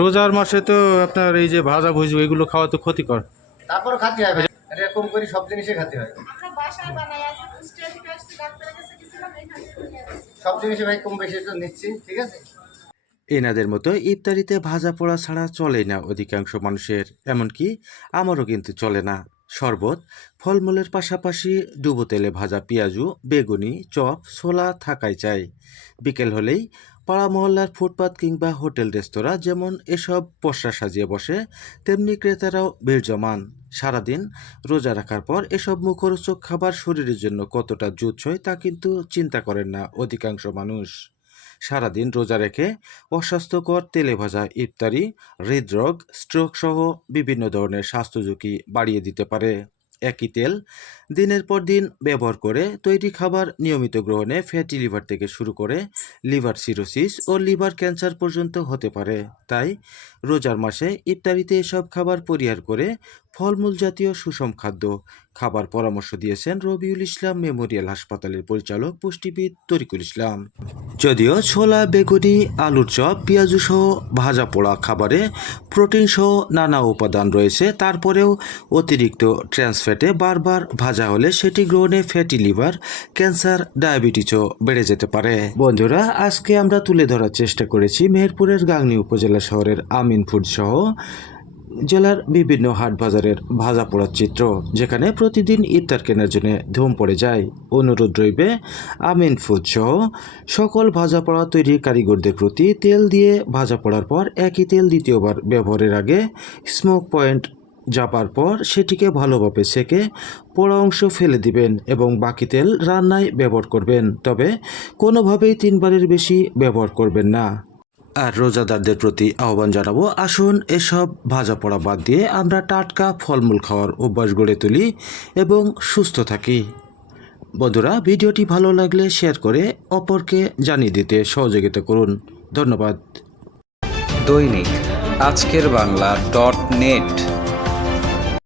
রোজার মাসে তো আপনার এই যে ভাজা ভুজি এগুলো খাওয়া তো ক্ষতিকর। তারপর খাতে হয় ভাই, এরকম করে সব জিনিসই খাতে হয়। আমরা বাসায় বানাই, আজ কুষ্টিয়া থেকে আসছি, ডাক্তারের কাছে গেছিলাম, এখান থেকে নিয়ে আসছি। সব জিনিসই ভাই কম বেশি তো নিচ্ছি, ঠিক আছে। এনাদের মতো ইফতারিতে ভাজা পোড়া ছাড়া চলেই না অধিকাংশ মানুষের, এমনকি আমারও কিন্তু চলে না। শরবত, ফলমূলের পাশাপাশি ডুবো তেলে ভাজা পেঁয়াজু, বেগুনি, চপ, ছোলা থাকাই চাই। বিকেল হলেই পাড়া মহল্লার ফুটপাত কিংবা হোটেল রেস্তোরাঁ যেমন এসব পসরা সাজিয়ে বসে, তেমনি ক্রেতারাও ভিড় জমান। সারাদিন রোজা রাখার পর এসব মুখরোচক খাবার শরীরের জন্য কতটা জুৎসই তা কিন্তু চিন্তা করেন না অধিকাংশ মানুষ। সারাদিন রোজা রেখে অস্বাস্থ্যকর তেলে ভাজা ইফতারি হৃদরোগ, স্ট্রোক সহ বিভিন্ন ধরনের স্বাস্থ্য ঝুঁকি বাড়িয়ে দিতে পারে। একই তেল দিনের পর দিন ব্যবহার করে তৈরি খাবার নিয়মিত গ্রহণে ফ্যাটি লিভার থেকে শুরু করে লিভার সিরোসিস ও লিভার ক্যান্সার পর্যন্ত হতে পারে। তাই রোজার মাসে ইফতারিতে এসব খাবার পরিহার করে ফলমূল জাতীয় সুষম খাদ্য খাবার পরামর্শ দিয়েছেন রবিউল ইসলাম মেমোরিয়াল হাসপাতালের পরিচালক পুষ্টিবিদ তরিকুল ইসলাম। যদিও ছোলা, বেগুনি, আলুর চপ, পেঁয়াজু সহ ভাজা পোড়া খাবারে প্রোটিন সহ নানা উপাদান রয়েছে, তারপরেও অতিরিক্ত ট্রান্স ফ্যাটে বারবার ভাজা হলে সেটি গ্রহণে ফ্যাটি লিভার, ক্যান্সার, ডায়াবেটিসও বেড়ে যেতে পারে। বন্ধুরা, আজকে আমরা তুলে ধরার চেষ্টা করেছি মেহেরপুরের গাংনী উপজেলা শহরের আমিন ফুড সহ জেলার বিভিন্ন হাট বাজারের ভাজা পোড়ার চিত্র, যেখানে প্রতিদিন ইফতার কেনার জন্য ধুম পড়ে যায়। অনুরোধ রইবে আমিন ফুড সহ সকল ভাজা পোড়া তৈরির কারিগরদের প্রতি, তেল দিয়ে ভাজা পোড়ার পর একই তেল দ্বিতীয়বার ব্যবহারের আগে স্মোক পয়েন্ট চাপার পর সেটিকে ভালোভাবে সেকে পোড়া অংশ ফেলে দিবেন এবং বাকি তেল রান্নায় ব্যবহার করবেন, তবে কোনোভাবেই 3 বারের বেশি ব্যবহার করবেন না। আর রোজাদারদের প্রতি আহ্বান জানাবো, আসুন এসব ভাজা পোড়া বাদ দিয়ে আমরা টাটকা ফলমূল খাওয়ার অভ্যাস গড়ে তুলি এবং সুস্থ থাকি। বন্ধুরা, ভিডিওটি ভালো লাগলে শেয়ার করে অপরকে জানিয়ে দিতে সহযোগিতা করুন। ধন্যবাদ। দৈনিক আজকের বাংলা .net